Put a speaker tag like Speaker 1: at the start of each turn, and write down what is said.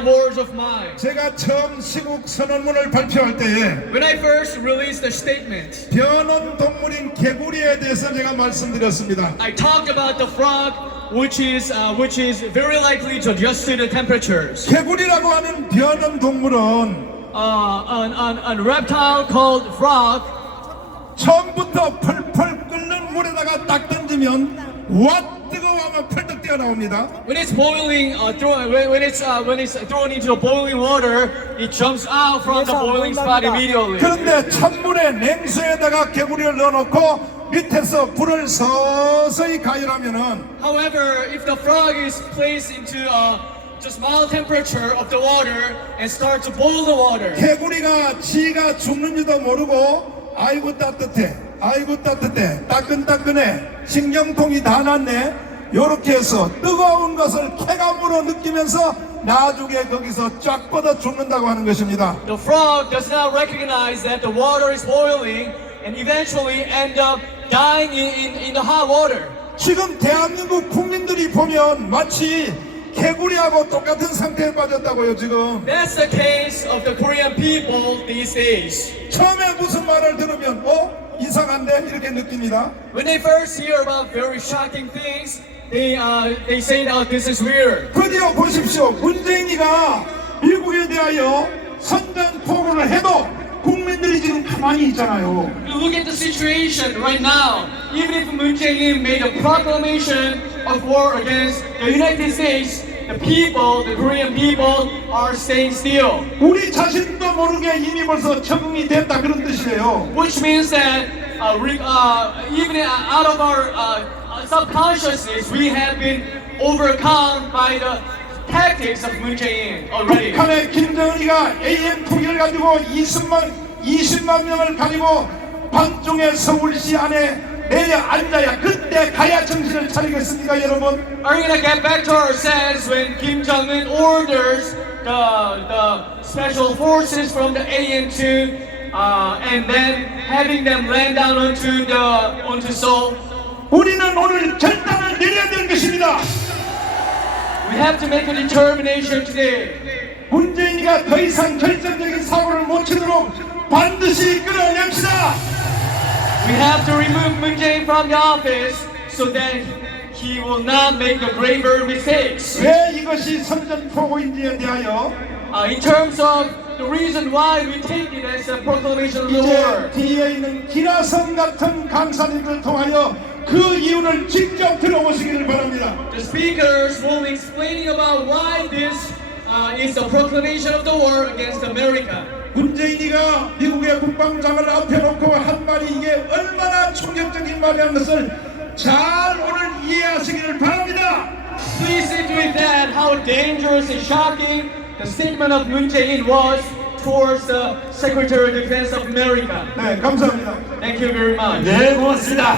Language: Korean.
Speaker 1: final words of mine.
Speaker 2: 제가 처음 시국 선언문을 발표할 때에
Speaker 1: When I first released the statement,
Speaker 2: 변온 동물인 개구리에 대해서 제가 말씀드렸습니다.
Speaker 1: I talked about the frog, which is uh, which is very likely to adjust to the temperatures.
Speaker 2: 개구리라고 하는 변온 동물은
Speaker 1: Uh, an, an, a reptile called frog
Speaker 2: 처음부터 펄펄 끓는 물에다가 딱 던지면 와 뜨거워하면 펄떡 뛰어 나옵니다.
Speaker 1: when it's boiling, uh, throw, when, when it's uh, when it's thrown into the boiling water, it jumps out from the boiling spot immediately.
Speaker 2: 그런데 찬물에 냉수에다가 개구리를 넣어놓고 밑에서 불을 서서히 가열하면은
Speaker 1: However, if the frog is placed into uh, just mild temperature of the water and start to boil the water,
Speaker 2: 개구리가 지가 죽는지도 모르고 아이고 따뜻해 아이고 따뜻해 따끈따끈해 신경통이 다 났네 요렇게 해서 뜨거운 것을 쾌감으로 느끼면서 나중에 거기서 쫙 뻗어 죽는다고 하는 것입니다
Speaker 1: the frog does not recognize that the water is boiling and eventually end up dying in, in, in the hot water.
Speaker 2: 지금 대한민국 국민들이 보면 마치 개구리하고 똑같은 상태에 빠졌다고요 지금
Speaker 1: That's the case of the Korean people these days.
Speaker 2: 처음에 무슨 말을 들으면 어? 이상한데? 이렇게 느낍니다
Speaker 1: When they first hear about very shocking things, they uh, they say that this is weird.
Speaker 2: 드디어 보십시오. 문재인이가 미국에 대하여 선전 포고를 해도 국민들이 지금 가만히 있잖아요.
Speaker 1: Look at the situation right now. Even if Moon Jae-in made a proclamation of war against the United States, the people, the Korean people, are staying still.
Speaker 2: 우리 자신도 모르게 이미 벌써 적응이 됐다 그런 뜻이에요.
Speaker 1: Which means that uh, re- uh, even out of our uh, subconsciousness, we have been overcome by the tactics of Moon Jae-in already.
Speaker 2: 북한의 김정은이가 AM 투기를 가지고 20만 20만 명을 가지고 반중의 서울시 안에 내려 앉아야 그때 가야 정신을 차리겠습니까, 여러분?
Speaker 1: Are we gonna get back to our sense when Kim Jong Un orders the the special forces from the AN2 uh, and then having them land down onto the onto Seoul?
Speaker 2: 우리는 오늘 결단을 내려야 될 것입니다.
Speaker 1: We have to make a determination today.
Speaker 2: 문재인이가 더 이상 결정적인 사고를 못 치도록 반드시 끌어냅시다.
Speaker 1: We have to remove Moon Jae-in from the office so that he will not make the graver mistakes.
Speaker 2: 왜 이것이 선전포고인지에 대하여
Speaker 1: Uh, in terms of the reason why we take it as a proclamation of the
Speaker 2: 이제
Speaker 1: war.
Speaker 2: 뒤에 있는 기라성 같은 강사님들 통하여 그 이유를 직접 들어보시기를 바랍니다.
Speaker 1: The speakers will be explaining about why this uh, is a proclamation of the war against America.
Speaker 2: 문재인이가 미국의 국방장을 앞에 놓고 한 말이 이게 얼마나 충격적인 말이라는 것을 잘 오늘 이해하시기를 바랍니다.
Speaker 1: Please see to it that how dangerous and shocking the statement of Moon Jae-in was towards the Secretary of Defense of America.
Speaker 2: 네, 감사합니다.
Speaker 1: Thank you very much.
Speaker 3: 네, 고맙습니다.